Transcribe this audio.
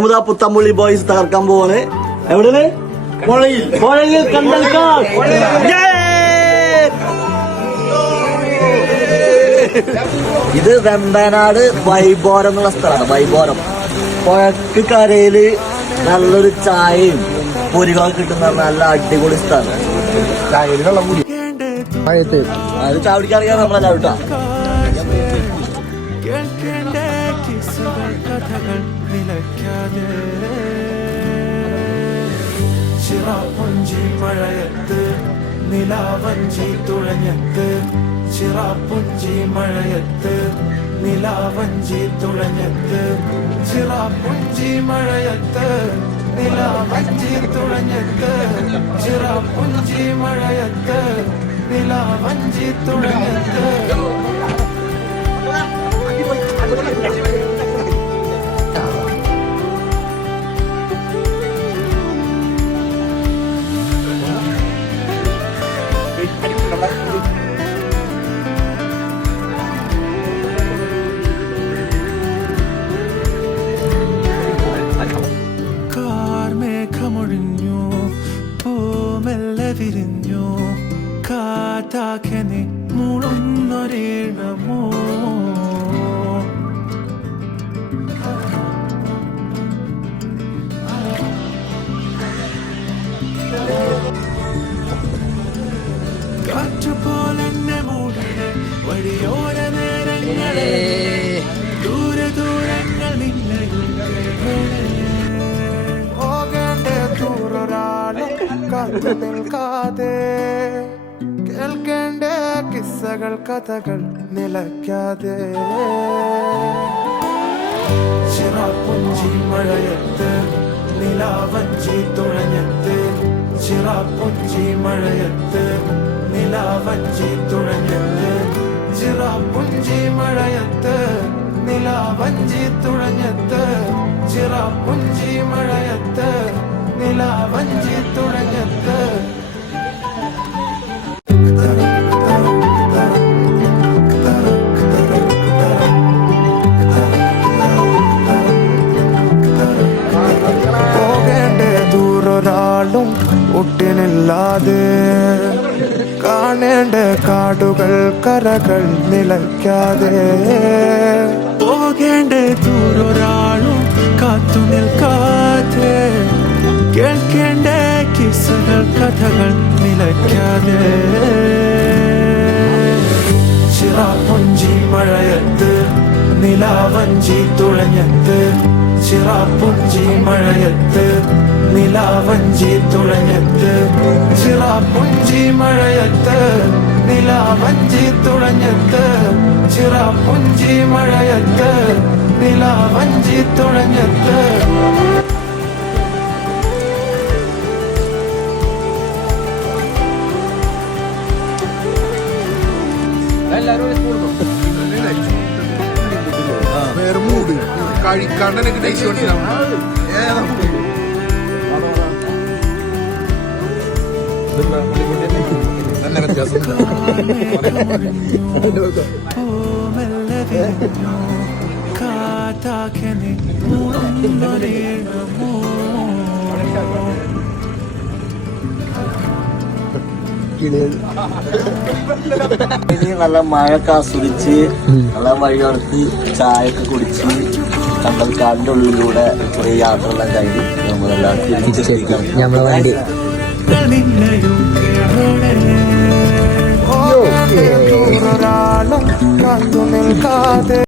പുത്തമ്പുള്ളി boys തകർക്കാൻ പോവാണ്. എവിടെയാണ്? പുഴയിൽ കണ്ടൽക്കാർ. ഇത് വെമ്പനാട് വൈബോരം എന്നുള്ള സ്ഥലമാണ്. വൈബോരം പുഴക്ക് കരയില് നല്ലൊരു ചായയും പൊരികളൊക്കെ കിട്ടുന്ന നല്ല അടിപൊളി സ്ഥലം. അത് ചാവിടിക്കറിയാൻ നമ്മളെ ചാവിട്ടാ. ചിറാപ്പുഞ്ചി മഴയത്ത് നിലാവഞ്ചി തുഴഞ്ഞത്ത്, ചിറാപ്പുഞ്ചി മഴയത്ത് നിലാവഞ്ചി തുഴഞ്ഞത്ത്, ചിറാപ്പുഞ്ചി മഴയത്ത് നിലാവഞ്ചി തുഴഞ്ഞത്ത്, ചിറാപ്പുഞ്ചി മഴയത്ത് നിലാവഞ്ചി തുഴഞ്ഞത്ത്. കാർമേഘമൊഴിഞ്ഞു, പൂമെല്ലെ വിരിഞ്ഞു, കാറ്റാകെ മൂളുന്നൊരീണമോ. കാറ്റുപോലെന്നെ മൂടിനെ വഴിയോര നേരങ്ങളെ, ദൂരെ ദൂരങ്ങൾ നിന്നെയും പോകേണ്ട ദൂരൊരാളും കാത്തു നിൽക്കാതെ, കേൾക്കേണ്ട കിസ്സകൾ കഥകൾ നിലയ്ക്കാതെ. ചിറാപ്പുഞ്ചി മഴയത്ത് നിലാവഞ്ചി തുഴഞ്ഞത്ത്, ചിറാപ്പുഞ്ചി മഴയത്ത് നിലാവഞ്ചി തുഴഞ്ഞത്ത്, ചിറാപ്പുഞ്ചി മഴയത്ത് നിലാവഞ്ചി തുഴഞ്ഞത്ത്, ചിറാപ്പുഞ്ചി മഴയത്ത് നിലാവഞ്ചി തുഴഞ്ഞത്ത്. പോകേണ്ട ദൂരൊരാളും ഒട്ടിനില്ലാതെ, കാണേണ്ട കാടുകൾ കരകൾ നിലയ്ക്കാതെ. പോകേണ്ട ദൂരൊരാളും കാത്തു നിൽക്കാതെ, കേൾക്കേണ്ട കിസ്സകൾ കഥകൾ നിലയ്ക്കാതെ. ചിറാപ്പുഞ്ചി മഴയത്ത് നിലാവഞ്ചി തുഴഞ്ഞത്ത്, ചിറാപ്പുഞ്ചി മഴയത്ത് നിലാവഞ്ചി തുഴഞ്ഞത്ത്, ചിറാപ്പുഞ്ചി മഴയത്ത് നിലാവഞ്ചി തുഴഞ്ഞത്ത്, ചിറാപ്പുഞ്ചി മഴയത്ത് നിലാവഞ്ചി തുഴഞ്ഞത്ത്. വേറെ മൂട് കഴിക്കാണ്ട് എനിക്ക് ടേസ്റ്റ് മനസ്സിലാവും. നല്ല വ്യത്യാസം. ഇനി നല്ല മഴയൊക്കെ ആസ്വദിച്ച് നല്ല വഴിയോർത്ത് ചായയൊക്കെ കുടിച്ച് കണ്ടൽക്കാടിന്റെ ഉള്ളിലൂടെ കുറെ യാത്രകളെല്ലാം കഴിഞ്ഞ് നമ്മളെല്ലാം തിരിച്ചെത്തിക്കണം. നമ്മളെ വണ്ടി ഒരാളും കാത്തു നിൽക്കാതെ